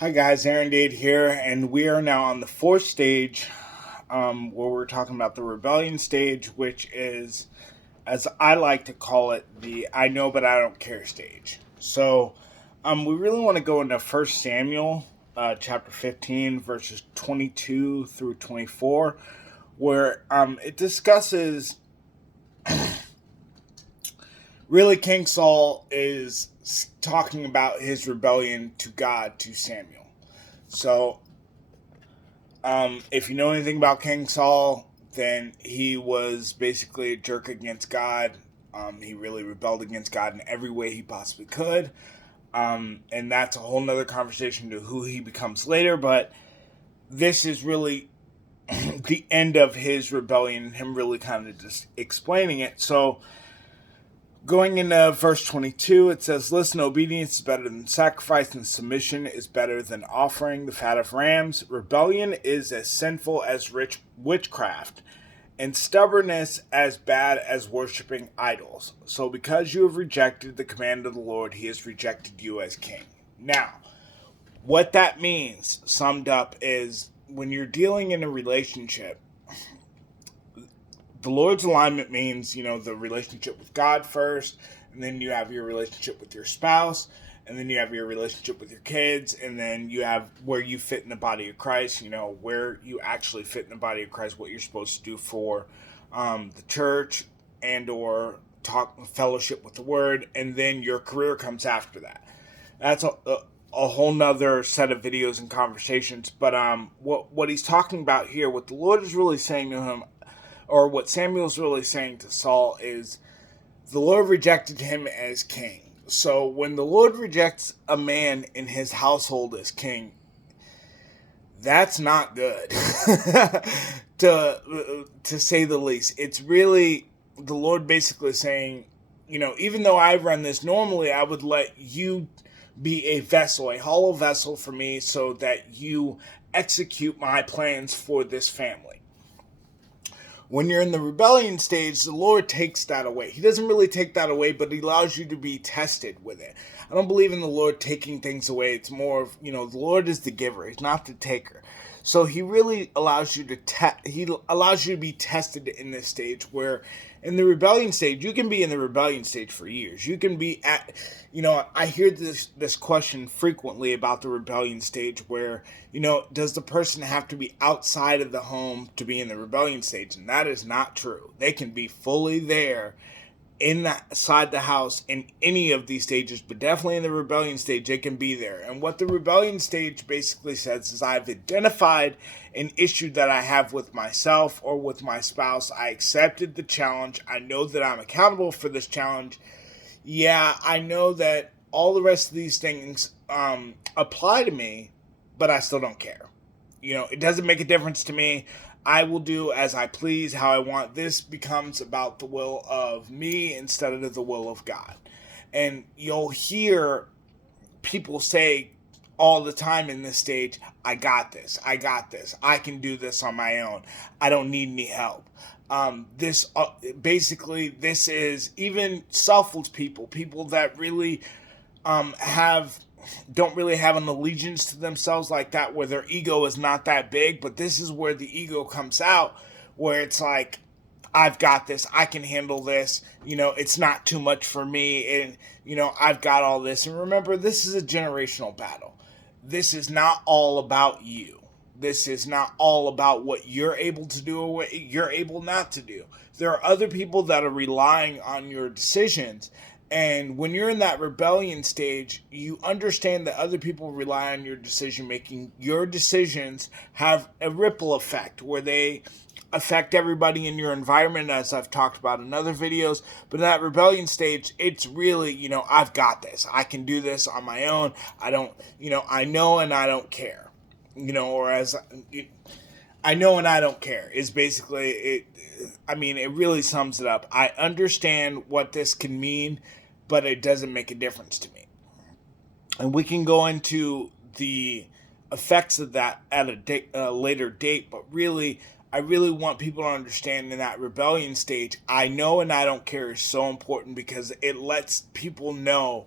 Hi guys, Aaron Dade here, and we are now on the fourth stage, where we're talking about the rebellion stage, which is, as I like to call it, the I know but I don't care stage. So, we really want to go into First Samuel, chapter 15, verses 22 through 24, where it discusses really King Saul is talking about his rebellion to God to Samuel. So, if you know anything about King Saul, then he was basically a jerk against God. He really rebelled against God in every way he possibly could. And that's a whole nother conversation to who he becomes later, but this is really the end of his rebellion, him really kind of just explaining it. So, going into verse 22, it says, "Listen, obedience is better than sacrifice, and submission is better than offering the fat of rams. Rebellion is as sinful as witchcraft, and stubbornness as bad as worshiping idols. So because you have rejected the command of the Lord, he has rejected you as king." Now, what that means, summed up, is when you're dealing in a relationship, the Lord's alignment means, the relationship with God first, and then you have your relationship with your spouse, and then you have your relationship with your kids, and then you have where you fit in the body of Christ, where you actually fit in the body of Christ, what you're supposed to do for the church and or talk fellowship with the word, and then your career comes after that. That's a whole nother set of videos and conversations. But what he's talking about here, what the Lord is really saying to him, or what Samuel's really saying to Saul, is the Lord rejected him as king. So when the Lord rejects a man in his household as king, that's not good, to say the least. It's really the Lord basically saying, even though I run this normally, I would let you be a vessel, a hollow vessel for me, so that you execute my plans for this family. When you're in the rebellion stage, the Lord takes that away. He doesn't really take that away, but he allows you to be tested with it. I don't believe in the Lord taking things away. It's more of, the Lord is the giver. He's not the taker. So he really allows you to be tested in this stage, where in the rebellion stage, you can be in the rebellion stage for years. You can be at, I hear this question frequently about the rebellion stage, where, does the person have to be outside of the home to be in the rebellion stage? And that is not true. They can be fully there inside the house in any of these stages, but definitely in the rebellion stage, they can be there. And what the rebellion stage basically says is, I've identified an issue that I have with myself or with my spouse. I accepted the challenge. I know that I'm accountable for this challenge. Yeah, I know that all the rest of these things apply to me, but I still don't care. It doesn't make a difference to me. I will do as I please, how I want. This becomes about the will of me instead of the will of God. And you'll hear people say all the time in this stage, I got this. I can do this on my own. I don't need any help. This is even selfless people that really don't really have an allegiance to themselves like that, where their ego is not that big. But this is where the ego comes out, where it's like, I've got this, I can handle this, it's not too much for me, and I've got all this. And remember, this is a generational battle. This is not all about you. This is not all about what you're able to do or what you're able not to do. There are other people that are relying on your decisions. And when you're in that rebellion stage, you understand that other people rely on your decision making. Your decisions have a ripple effect where they affect everybody in your environment, as I've talked about in other videos. But in that rebellion stage, it's really, I've got this. I can do this on my own. I don't, I know and I don't care. I know and I don't care is basically it. It really sums it up. I understand what this can mean, but it doesn't make a difference to me. And we can go into the effects of that at a later date, but really, I really want people to understand in that rebellion stage, I know and I don't care is so important, because it lets people know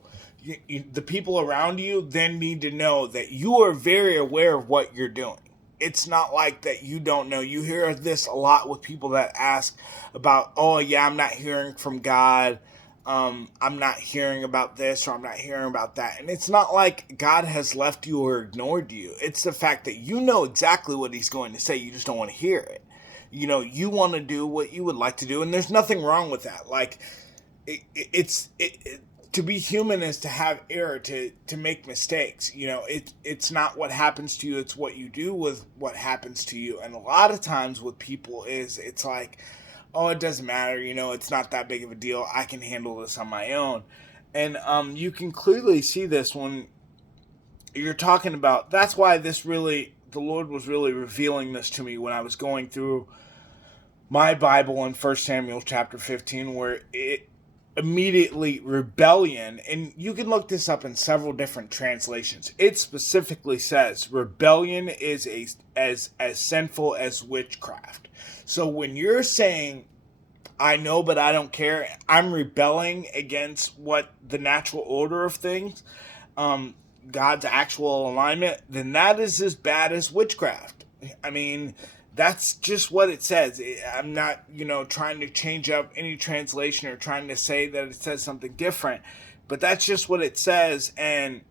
the people around you then need to know that you are very aware of what you're doing. It's not like that you don't know. You hear this a lot with people that ask about, oh yeah, I'm not hearing from God. I'm not hearing about this, or I'm not hearing about that. And it's not like God has left you or ignored you. It's the fact that you know exactly what he's going to say. You just don't want to hear it. You want to do what you would like to do, and there's nothing wrong with that. Like, to be human is to have error, to make mistakes. It's not what happens to you, it's what you do with what happens to you. And a lot of times with people it's like, oh, it doesn't matter, it's not that big of a deal, I can handle this on my own. And you can clearly see this when you're talking about, that's why the Lord was really revealing this to me when I was going through my Bible in 1 Samuel chapter 15, where it immediately rebellion, and you can look this up in several different translations. It specifically says rebellion is as sinful as witchcraft. So when you're saying, I know but I don't care, I'm rebelling against what the natural order of things, God's actual alignment, then that is as bad as witchcraft. I mean, that's just what it says. I'm not, trying to change up any translation or trying to say that it says something different, but that's just what it says. And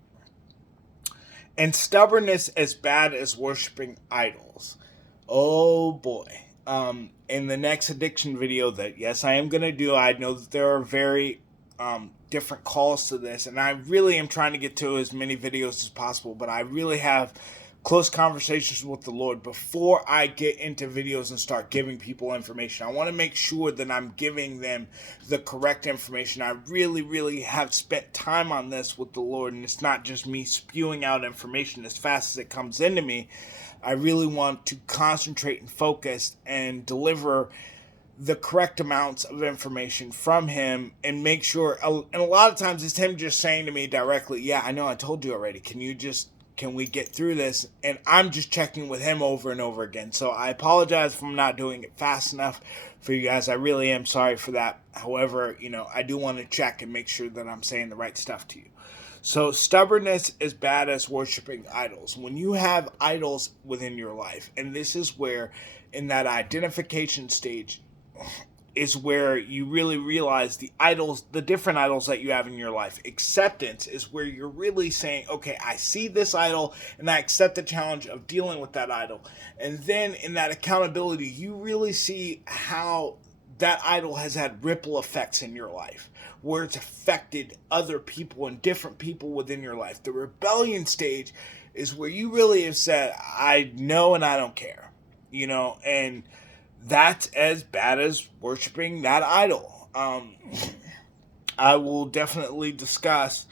stubbornness as bad as worshiping idols. Oh boy. In the next addiction video that, yes, I am going to do, I know that there are very different calls to this, and I really am trying to get to as many videos as possible, but I really have close conversations with the Lord before I get into videos and start giving people information. I want to make sure that I'm giving them the correct information. I really, really have spent time on this with the Lord, and it's not just me spewing out information as fast as it comes into me. I really want to concentrate and focus and deliver the correct amounts of information from him, and make sure, and a lot of times it's him just saying to me directly, yeah, I know, I told you already, can we get through this? And I'm just checking with him over and over again. So I apologize if I'm not doing it fast enough for you guys. I really am sorry for that. However, I do want to check and make sure that I'm saying the right stuff to you. So stubbornness is bad as worshiping idols. When you have idols within your life, and this is where, in that identification stage, is where you really realize the different idols that you have in your life. Acceptance is where you're really saying, okay, I see this idol and I accept the challenge of dealing with that idol. And then in that accountability, you really see how that idol has had ripple effects in your life, where it's affected other people and different people within your life. The rebellion stage is where you really have said, I know and I don't care, and that's as bad as worshiping that idol. I will definitely discuss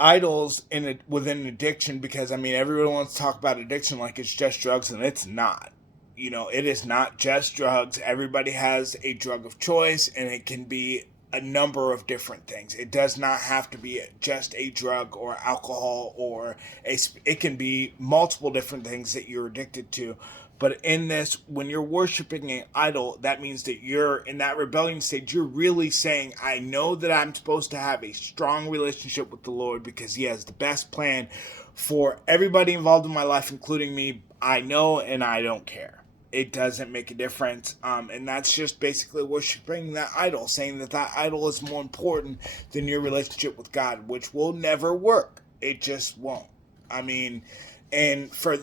idols within addiction, because everyone wants to talk about addiction like it's just drugs, and it's not. It is not just drugs. Everybody has a drug of choice, and it can be a number of different things. It does not have to be just a drug or alcohol, or it can be multiple different things that you're addicted to. But in this, when you're worshiping an idol, that means that you're in that rebellion stage. You're really saying, I know that I'm supposed to have a strong relationship with the Lord because he has the best plan for everybody involved in my life, including me. I know and I don't care. It doesn't make a difference. And that's just basically worshiping that idol, saying that that idol is more important than your relationship with God, which will never work. It just won't. And for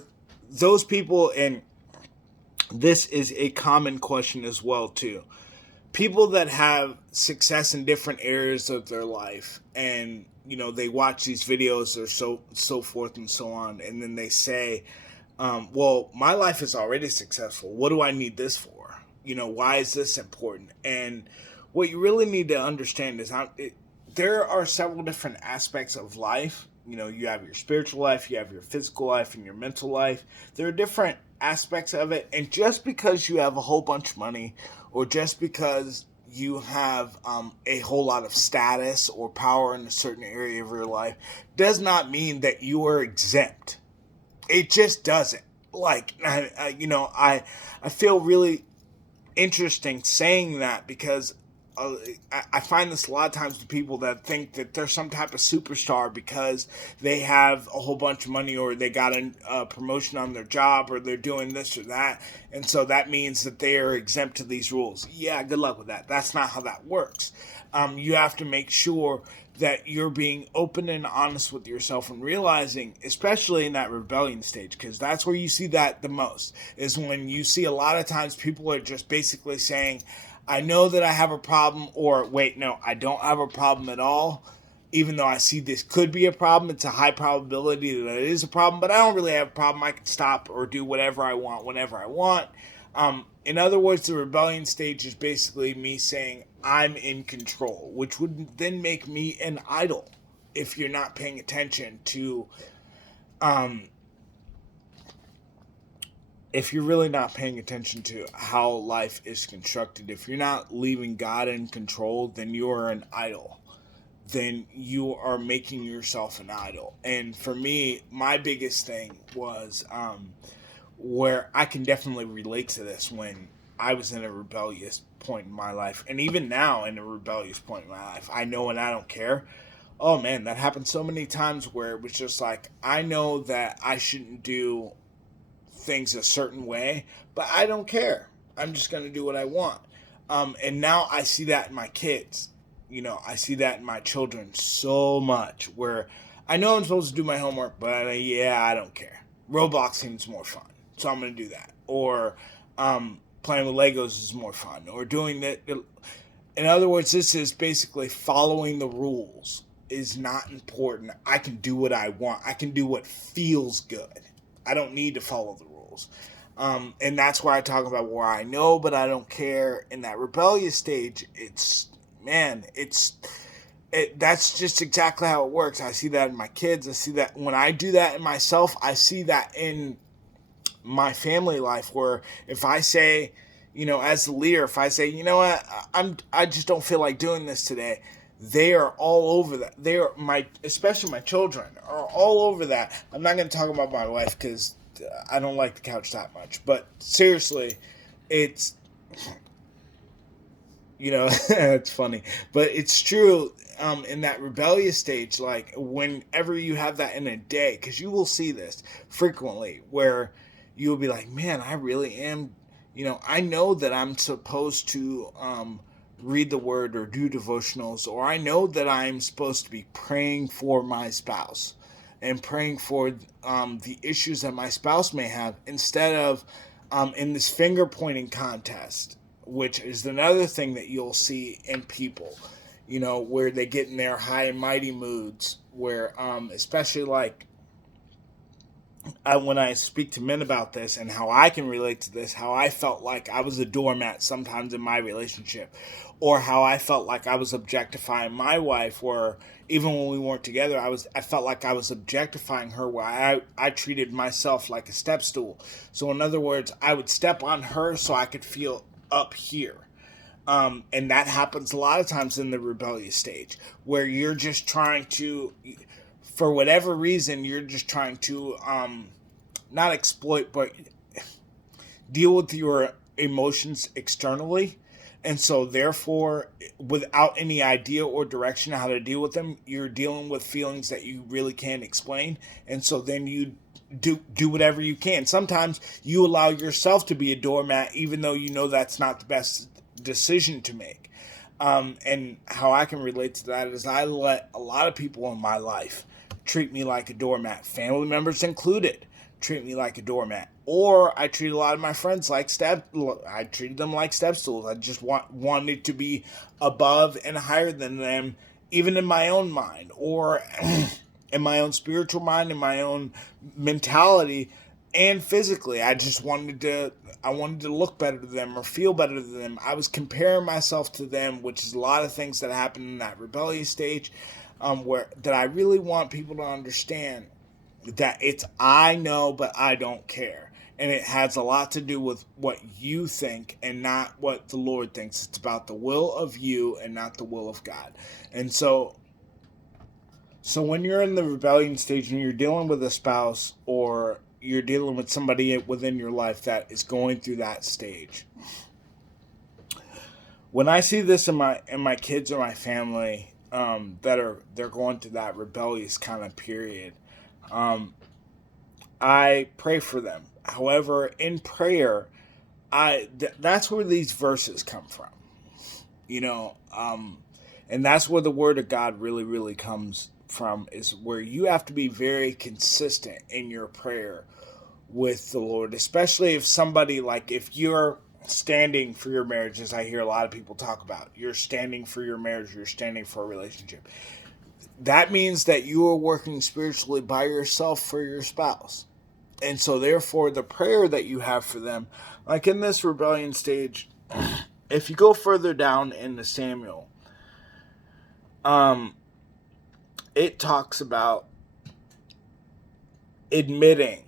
those people, and this is a common question as well too, people that have success in different areas of their life, and they watch these videos or so forth and so on, and then they say, well, my life is already successful, what do I need this for? Why is this important? And what you really need to understand is there are several different aspects of life. You have your spiritual life, you have your physical life, and your mental life. There are different aspects of it, and just because you have a whole bunch of money, or just because you have a whole lot of status or power in a certain area of your life, does not mean that you are exempt. It just doesn't. I feel really interesting saying that, because I find this a lot of times with people that think that they're some type of superstar because they have a whole bunch of money, or they got a promotion on their job, or they're doing this or that, and so that means that they are exempt to these rules. Yeah, good luck with that. That's not how that works. You have to make sure that you're being open and honest with yourself, and realizing, especially in that rebellion stage, because that's where you see that the most, is when you see a lot of times people are just basically saying, I know that I have a problem, or wait, no, I don't have a problem at all. Even though I see this could be a problem, it's a high probability that it is a problem, but I don't really have a problem. I can stop or do whatever I want whenever I want. In other words, the rebellion stage is basically me saying I'm in control, which would then make me an idol if you're not paying attention to, if you're really not paying attention to how life is constructed. If you're not leaving God in control, then you are an idol. Then you are making yourself an idol. And for me, my biggest thing was, where I can definitely relate to this, when I was in a rebellious point in my life, and even now in a rebellious point in my life. I know and I don't care. Oh man, that happened so many times where it was just like, I know that I shouldn't do things a certain way, but I don't care. I'm just going to do what I want. And now I see that in my kids. I see that in my children so much, where I know I'm supposed to do my homework, but I don't care. Roblox seems more fun, so I'm going to do that. Or playing with Legos is more fun. Or doing that. In other words, this is basically following the rules is not important. I can do what I want. I can do what feels good. I don't need to follow the rules. And that's why I talk about where I know, but I don't care. In that rebellious stage, that's just exactly how it works. I see that in my kids. I see that when I do that in myself. I see that in my family life, where if I say, as the leader, if I say, you know what, I just don't feel like doing this today, they are all over that. They are especially my children are all over that. I'm not going to talk about my wife because I don't like the couch that much, but seriously, it's, it's funny, but it's true. In that rebellious stage, like whenever you have that in a day, because you will see this frequently, where you will be like, man, I really am, I know that I'm supposed to read the word or do devotionals, or I know that I'm supposed to be praying for my spouse and praying for the issues that my spouse may have, instead of in this finger pointing contest, which is another thing that you'll see in people, where they get in their high and mighty moods, where especially like when I speak to men about this and how I can relate to this, how I felt like I was a doormat sometimes in my relationship, or how I felt like I was objectifying my wife, or even when we weren't together, I felt like I was objectifying her, where I treated myself like a step stool. So in other words, I would step on her so I could feel up here. And that happens a lot of times in the rebellious stage, where you're just trying to, for whatever reason, you're just trying to not exploit, but deal with your emotions externally. And so therefore, without any idea or direction how to deal with them, you're dealing with feelings that you really can't explain. And so then you do whatever you can. Sometimes you allow yourself to be a doormat, even though you know that's not the best decision to make. And how I can relate to that is I let a lot of people in my life treat me like a doormat, family members included, treat me like a doormat. Or I treat a lot of my friends like I treated them like step stools. I just wanted to be above and higher than them, even in my own mind, or in my own spiritual mind, in my own mentality, and physically. I wanted to look better to them or feel better than them. I was comparing myself to them, which is a lot of things that happen in that rebellious stage, that I really want people to understand that it's I know, but I don't care. And it has a lot to do with what you think and not what the Lord thinks. It's about the will of you and not the will of God. And so when you're in the rebellion stage and you're dealing with a spouse, or you're dealing with somebody within your life that is going through that stage, when I see this in my kids or my family, they're going through that rebellious kind of period, um, I pray for them. However, in prayer, that's where these verses come from, you know, and that's where the word of God really comes from, is where you have to be very consistent in your prayer with the Lord, especially if somebody, like, if you're standing for your marriage, as I hear a lot of people talk about, you're standing for your marriage, you're standing for a relationship. That means that you are working spiritually by yourself for your spouse. And so, therefore, the prayer that you have for them, like in this rebellion stage, if you go further down into Samuel, um, it talks about admitting,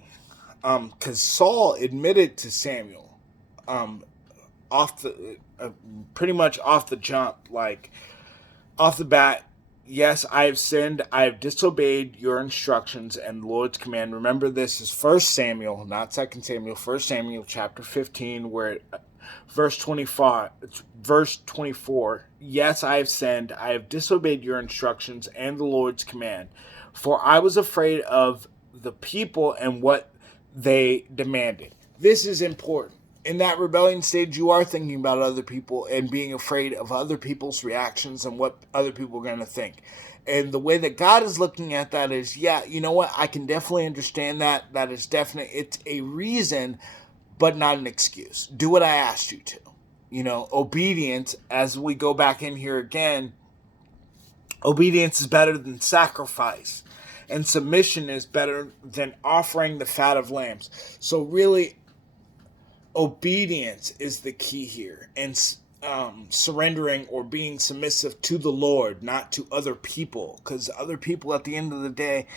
because Saul admitted to Samuel, um, off the pretty much off the jump, like off the bat. Yes, I have sinned. I have disobeyed your instructions and the Lord's command. Remember, this is First Samuel, not Second Samuel. First Samuel, chapter 15, where verse 25, verse 24. Yes, I have sinned. I have disobeyed your instructions and the Lord's command, for I was afraid of the people and what they demanded. This is important. In that rebellion stage, you are thinking about other people and being afraid of other people's reactions and what other people are going to think. And the way that God is looking at that is, yeah, you know what? I can definitely understand that. That is definitely, it's a reason, but not an excuse. Do what I asked you to. You know, obedience, as we go back in here again, obedience is better than sacrifice. And submission is better than offering the fat of lambs. So really, obedience is the key here, and surrendering or being submissive to the Lord, not to other people, because other people at the end of the day,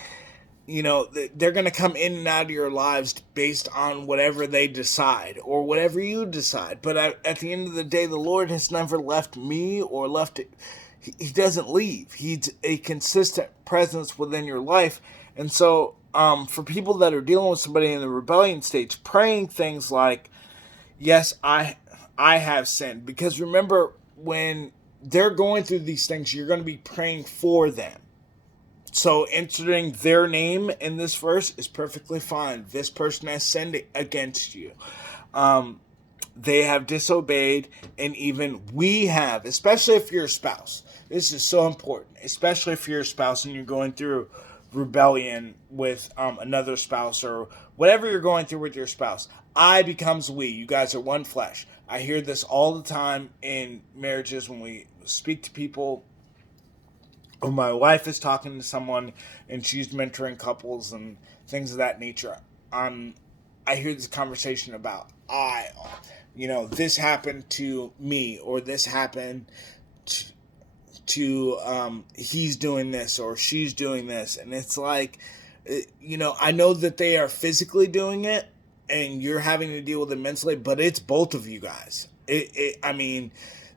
you know, they're going to come in and out of your lives based on whatever they decide or whatever you decide. But at the end of the day, the Lord has never left me or left it. He doesn't leave. He's a consistent presence within your life. And so for people that are dealing with somebody in the rebellion stage, praying things like, yes, I have sinned. Because remember, when they're going through these things, you're going to be praying for them. So entering their name in this verse is perfectly fine. This person has sinned against you. They have disobeyed, and even we have, especially if you're a spouse. This is so important, especially if you're a spouse and you're going through rebellion with another spouse or whatever you're going through with your spouse. I becomes we. You guys are one flesh. I hear this all the time in marriages when we speak to people. Or my wife is talking to someone and she's mentoring couples and things of that nature. I hear this conversation about this happened to me, or this happened to he's doing this or she's doing this, and it's like, I know that they are physically doing it and you're having to deal with it mentally, but it's both of you guys.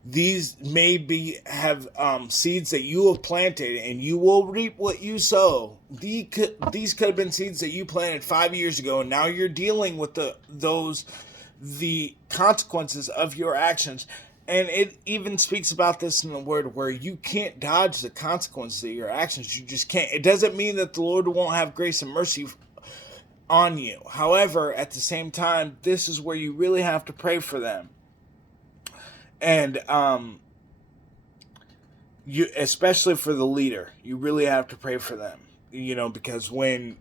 These may have seeds that you have planted, and you will reap what you sow. These could have been seeds that you planted 5 years ago, and now you're dealing with the consequences of your actions. And it even speaks about this in the word, where you can't dodge the consequences of your actions. You just can't. It doesn't mean that the Lord won't have grace and mercy on you. However, at the same time, this is where you really have to pray for them. And you, especially for the leader, you really have to pray for them. Because when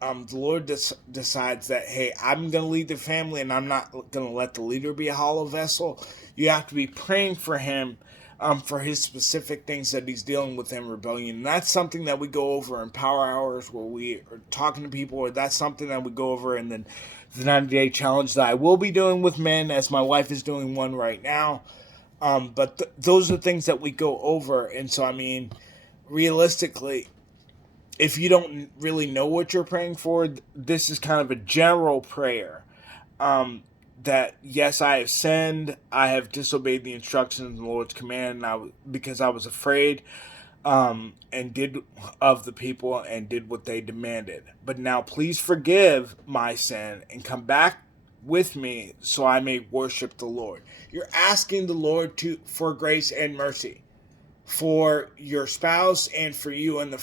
the Lord decides that, hey, I'm going to lead the family and I'm not going to let the leader be a hollow vessel, you have to be praying for him for his specific things that he's dealing with in rebellion. And that's something that we go over in Power Hours, where we are talking to people, or that's something that we go over in the 90-day challenge that I will be doing with men, as my wife is doing one right now. But those are things that we go over. And so, realistically, if you don't really know what you're praying for, this is kind of a general prayer. That, yes, I have sinned, I have disobeyed the instructions of the Lord's command, because I was afraid, and did of the people and did what they demanded. But now please forgive my sin and come back with me so I may worship the Lord. You're asking the Lord for grace and mercy for your spouse and for you. And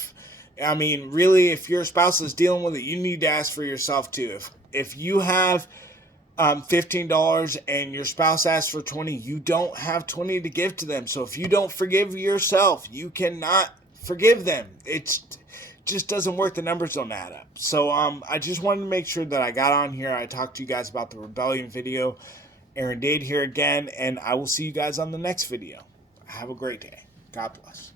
really, if your spouse is dealing with it, you need to ask for yourself too. If you have $15 and your spouse asks for 20, you don't have 20 to give to them. So if you don't forgive yourself, you cannot forgive them. It just doesn't work. The numbers don't add up. So I just wanted to make sure that I got on here. I talked to you guys about the rebellion video. Aaron Dade here again, and I will see you guys on the next video. Have a great day. God bless.